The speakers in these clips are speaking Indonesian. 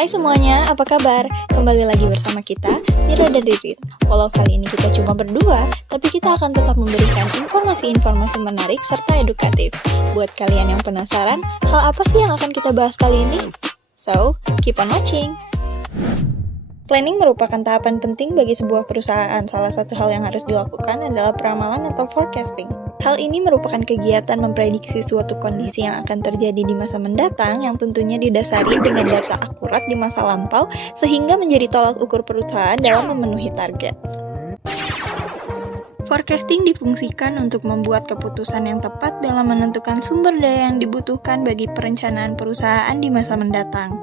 Hai semuanya, apa kabar? Kembali lagi bersama kita, Mira dan Ririn. Walau kali ini kita cuma berdua, tapi kita akan tetap memberikan informasi-informasi menarik serta edukatif. Buat kalian yang penasaran, hal apa sih yang akan kita bahas kali ini? So, keep on watching! Planning merupakan tahapan penting bagi sebuah perusahaan. Salah satu hal yang harus dilakukan adalah peramalan atau forecasting. Hal ini merupakan kegiatan memprediksi suatu kondisi yang akan terjadi di masa mendatang yang tentunya didasari dengan data akurat di masa lampau sehingga menjadi tolak ukur perusahaan dalam memenuhi target. Forecasting difungsikan untuk membuat keputusan yang tepat dalam menentukan sumber daya yang dibutuhkan bagi perencanaan perusahaan di masa mendatang.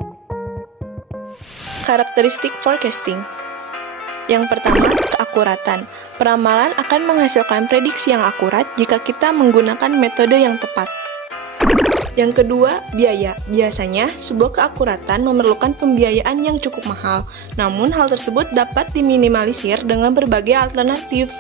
Karakteristik forecasting. Yang pertama, keakuratan. Peramalan akan menghasilkan prediksi yang akurat jika kita menggunakan metode yang tepat. Yang kedua, biaya. Biasanya, sebuah keakuratan memerlukan pembiayaan yang cukup mahal. Namun, hal tersebut dapat diminimalisir dengan berbagai alternatif.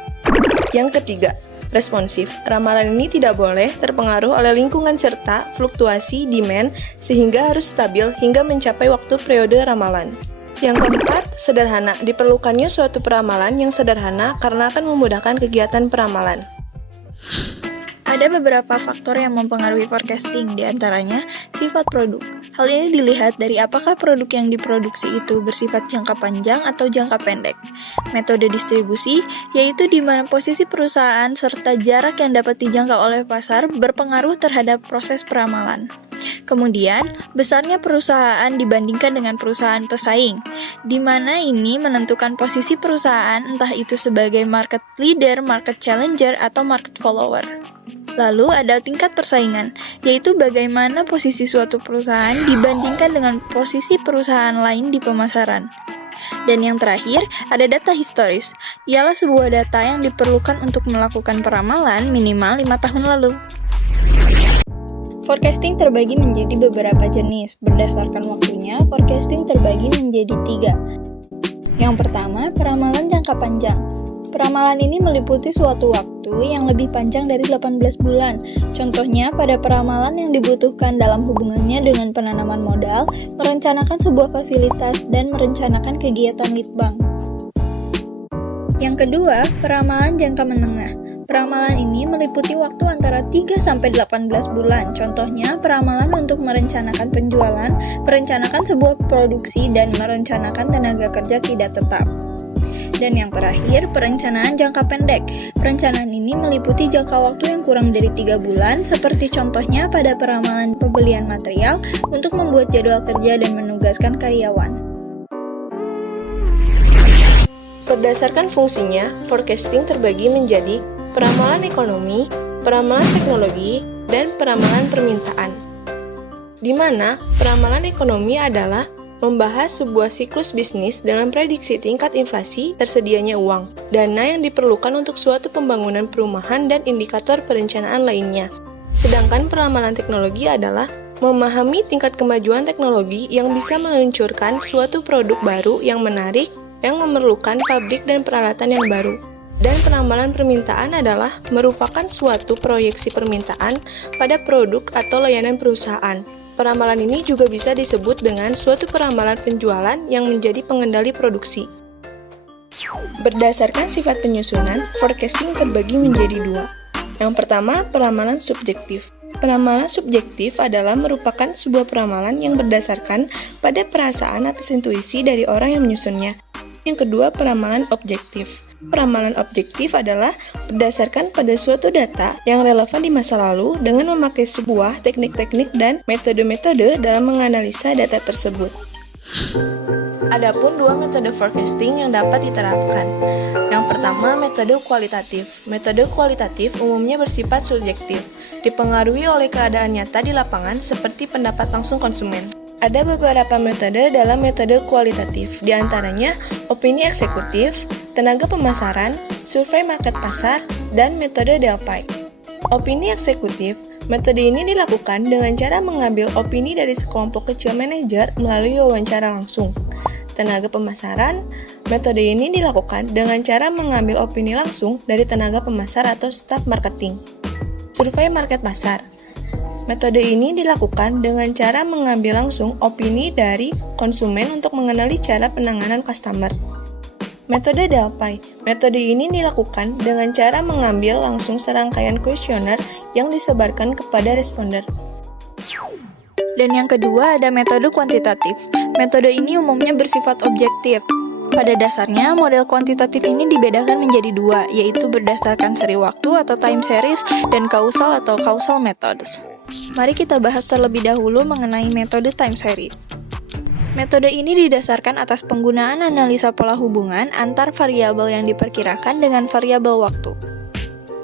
Yang ketiga, responsif. Ramalan ini tidak boleh terpengaruh oleh lingkungan serta fluktuasi demand sehingga harus stabil hingga mencapai waktu periode ramalan. Yang keempat, sederhana. Diperlukannya suatu peramalan yang sederhana karena akan memudahkan kegiatan peramalan. Ada beberapa faktor yang mempengaruhi forecasting, diantaranya sifat produk. Hal ini dilihat dari apakah produk yang diproduksi itu bersifat jangka panjang atau jangka pendek. Metode distribusi, yaitu di mana posisi perusahaan serta jarak yang dapat dijangkau oleh pasar berpengaruh terhadap proses peramalan. Kemudian, besarnya perusahaan dibandingkan dengan perusahaan pesaing, di mana ini menentukan posisi perusahaan entah itu sebagai market leader, market challenger, atau market follower. Lalu ada tingkat persaingan, yaitu bagaimana posisi suatu perusahaan dibandingkan dengan posisi perusahaan lain di pemasaran. Dan yang terakhir, ada data historis, ialah sebuah data yang diperlukan untuk melakukan peramalan minimal 5 tahun lalu. Forecasting terbagi menjadi beberapa jenis. Berdasarkan waktunya, forecasting terbagi menjadi 3. Yang pertama, peramalan jangka panjang. Peramalan ini meliputi suatu waktu yang lebih panjang dari 18 bulan. Contohnya, pada peramalan yang dibutuhkan dalam hubungannya dengan penanaman modal, merencanakan sebuah fasilitas, dan merencanakan kegiatan lead bank. Yang kedua, peramalan jangka menengah. Peramalan ini meliputi waktu antara 3-18 bulan. Contohnya, peramalan untuk merencanakan penjualan, merencanakan sebuah produksi, dan merencanakan tenaga kerja tidak tetap. Dan yang terakhir, perencanaan jangka pendek. Perencanaan ini meliputi jangka waktu yang kurang dari 3 bulan, seperti contohnya pada peramalan pembelian material untuk membuat jadwal kerja dan menugaskan karyawan. Berdasarkan fungsinya, forecasting terbagi menjadi peramalan ekonomi, peramalan teknologi, dan peramalan permintaan. Di mana peramalan ekonomi adalah membahas sebuah siklus bisnis dengan prediksi tingkat inflasi, tersedianya uang, dana yang diperlukan untuk suatu pembangunan perumahan dan indikator perencanaan lainnya. Sedangkan peramalan teknologi adalah memahami tingkat kemajuan teknologi yang bisa meluncurkan suatu produk baru yang menarik, yang memerlukan pabrik dan peralatan yang baru. Dan peramalan permintaan adalah merupakan suatu proyeksi permintaan pada produk atau layanan perusahaan. Peramalan ini juga bisa disebut dengan suatu peramalan penjualan yang menjadi pengendali produksi. Berdasarkan sifat penyusunan, forecasting terbagi menjadi 2. Yang pertama, peramalan subjektif. Peramalan subjektif adalah merupakan sebuah peramalan yang berdasarkan pada perasaan atau intuisi dari orang yang menyusunnya. Yang kedua, peramalan objektif. Peramalan objektif adalah berdasarkan pada suatu data yang relevan di masa lalu dengan memakai sebuah teknik-teknik dan metode-metode dalam menganalisa data tersebut. Adapun 2 metode forecasting yang dapat diterapkan. Yang pertama, metode kualitatif. Metode kualitatif umumnya bersifat subjektif, dipengaruhi oleh keadaan nyata di lapangan seperti pendapat langsung konsumen. Ada beberapa metode dalam metode kualitatif, diantaranya opini eksekutif, tenaga pemasaran, survei market pasar, dan metode Delphi. Opini eksekutif, metode ini dilakukan dengan cara mengambil opini dari sekelompok kecil manajer melalui wawancara langsung. Tenaga pemasaran, metode ini dilakukan dengan cara mengambil opini langsung dari tenaga pemasar atau staf marketing. Survei market pasar, Metode ini dilakukan dengan cara mengambil langsung opini dari konsumen untuk mengenali cara penanganan customer. Metode Delphi. Metode ini dilakukan dengan cara mengambil langsung serangkaian kuesioner yang disebarkan kepada responden. Dan yang kedua ada metode kuantitatif. Metode ini umumnya bersifat objektif. Pada dasarnya, model kuantitatif ini dibedakan menjadi dua, yaitu berdasarkan seri waktu atau time series dan kausal atau causal methods. Mari kita bahas terlebih dahulu mengenai metode time series. Metode ini didasarkan atas penggunaan analisa pola hubungan antar variabel yang diperkirakan dengan variabel waktu.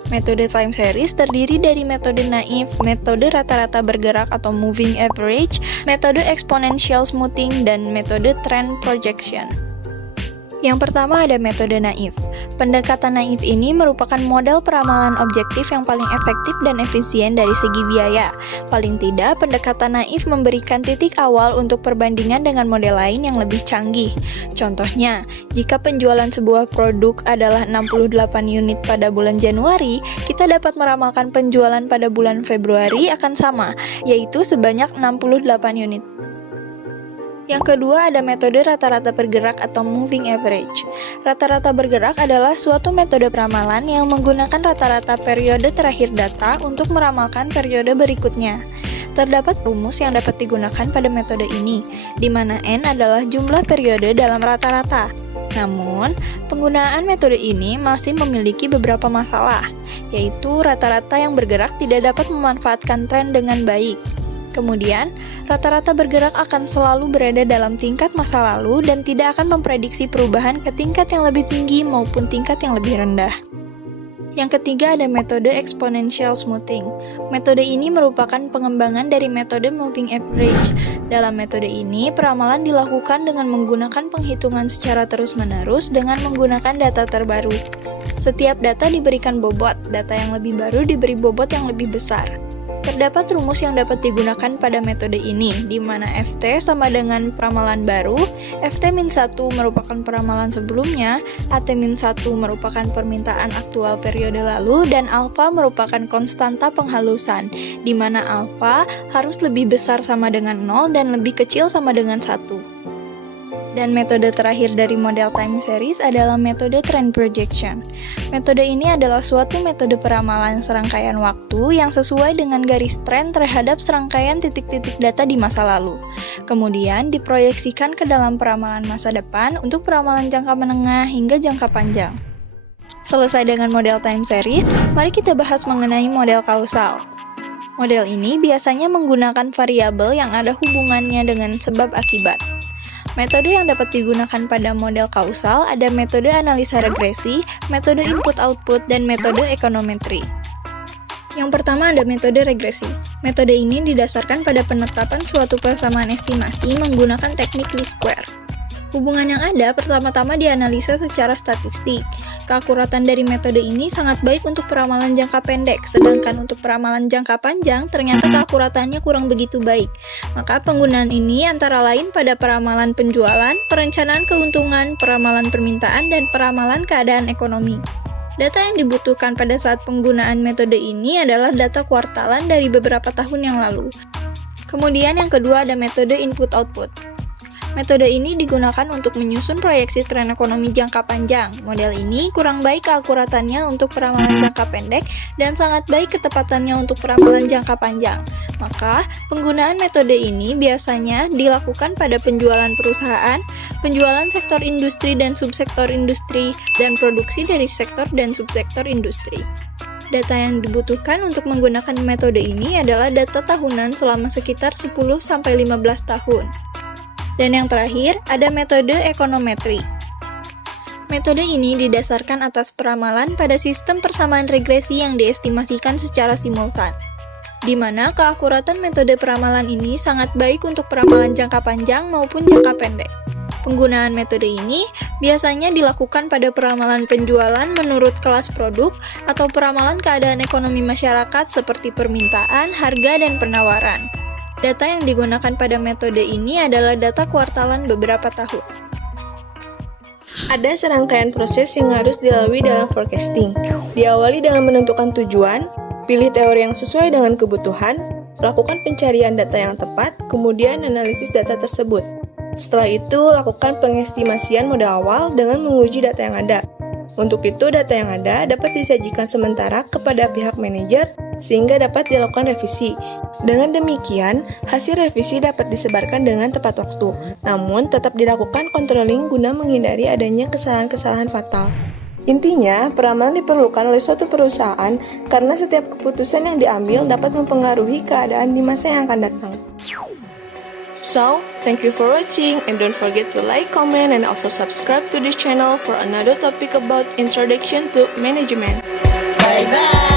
Metode time series terdiri dari metode naif, metode rata-rata bergerak atau moving average, metode exponential smoothing, dan metode trend projection. Yang pertama ada metode naif. Pendekatan naif ini merupakan model peramalan objektif yang paling efektif dan efisien dari segi biaya. Paling tidak, pendekatan naif memberikan titik awal untuk perbandingan dengan model lain yang lebih canggih. Contohnya, jika penjualan sebuah produk adalah 68 unit pada bulan Januari, kita dapat meramalkan penjualan pada bulan Februari akan sama, yaitu sebanyak 68 unit. Yang kedua ada metode rata-rata bergerak atau moving average. Rata-rata bergerak adalah suatu metode peramalan yang menggunakan rata-rata periode terakhir data untuk meramalkan periode berikutnya. Terdapat rumus yang dapat digunakan pada metode ini, di mana N adalah jumlah periode dalam rata-rata. Namun, penggunaan metode ini masih memiliki beberapa masalah, yaitu rata-rata yang bergerak tidak dapat memanfaatkan tren dengan baik. Kemudian, rata-rata bergerak akan selalu berada dalam tingkat masa lalu dan tidak akan memprediksi perubahan ke tingkat yang lebih tinggi maupun tingkat yang lebih rendah. Yang ketiga ada metode exponential smoothing. Metode ini merupakan pengembangan dari metode moving average. Dalam metode ini, peramalan dilakukan dengan menggunakan penghitungan secara terus-menerus dengan menggunakan data terbaru. Setiap data diberikan bobot, data yang lebih baru diberi bobot yang lebih besar. Terdapat rumus yang dapat digunakan pada metode ini, di mana Ft sama dengan peramalan baru, Ft-1 merupakan peramalan sebelumnya, At-1 merupakan permintaan aktual periode lalu, dan alfa merupakan konstanta penghalusan, di mana alfa harus lebih besar sama dengan 0 dan lebih kecil sama dengan 1. Dan metode terakhir dari model time series adalah metode trend projection. Metode ini adalah suatu metode peramalan serangkaian waktu yang sesuai dengan garis tren terhadap serangkaian titik-titik data di masa lalu. Kemudian diproyeksikan ke dalam peramalan masa depan untuk peramalan jangka menengah hingga jangka panjang. Selesai dengan model time series, mari kita bahas mengenai model kausal. Model ini biasanya menggunakan variabel yang ada hubungannya dengan sebab akibat. Metode yang dapat digunakan pada model kausal ada metode analisa regresi, metode input-output, dan metode ekonometri. Yang pertama ada metode regresi. Metode ini didasarkan pada penetapan suatu persamaan estimasi menggunakan teknik least square. Hubungan yang ada pertama-tama dianalisa secara statistik. Keakuratan dari metode ini sangat baik untuk peramalan jangka pendek, sedangkan untuk peramalan jangka panjang ternyata keakuratannya kurang begitu baik. Maka penggunaan ini antara lain pada peramalan penjualan, perencanaan keuntungan, peramalan permintaan, dan peramalan keadaan ekonomi. Data yang dibutuhkan pada saat penggunaan metode ini adalah data kuartalan dari beberapa tahun yang lalu. Kemudian yang kedua ada metode input-output. Metode ini digunakan untuk menyusun proyeksi tren ekonomi jangka panjang. Model ini kurang baik keakuratannya untuk peramalan jangka pendek dan sangat baik ketepatannya untuk peramalan jangka panjang. Maka, penggunaan metode ini biasanya dilakukan pada penjualan perusahaan, penjualan sektor industri dan subsektor industri, dan produksi dari sektor dan subsektor industri. Data yang dibutuhkan untuk menggunakan metode ini adalah data tahunan selama sekitar 10-15 tahun. Dan yang terakhir, ada metode ekonometri. Metode ini didasarkan atas peramalan pada sistem persamaan regresi yang diestimasikan secara simultan, di mana keakuratan metode peramalan ini sangat baik untuk peramalan jangka panjang maupun jangka pendek. Penggunaan metode ini biasanya dilakukan pada peramalan penjualan menurut kelas produk atau peramalan keadaan ekonomi masyarakat seperti permintaan, harga, dan penawaran. Data yang digunakan pada metode ini adalah data kuartalan beberapa tahun. Ada serangkaian proses yang harus dilalui dalam forecasting. Diawali dengan menentukan tujuan, pilih teori yang sesuai dengan kebutuhan, Lakukan pencarian data yang tepat, kemudian analisis data tersebut. Setelah itu, lakukan pengestimasian modal awal dengan menguji data yang ada. Untuk itu, data yang ada dapat disajikan sementara kepada pihak manajer sehingga dapat dilakukan revisi. Dengan demikian, hasil revisi dapat disebarkan dengan tepat waktu, namun tetap dilakukan controlling guna menghindari adanya kesalahan-kesalahan fatal. Intinya, peramalan diperlukan oleh suatu perusahaan karena setiap keputusan yang diambil dapat mempengaruhi keadaan di masa yang akan datang. So, thank you for watching and don't forget to like, comment, and also subscribe to this channel for another topic about introduction to management. Bye bye!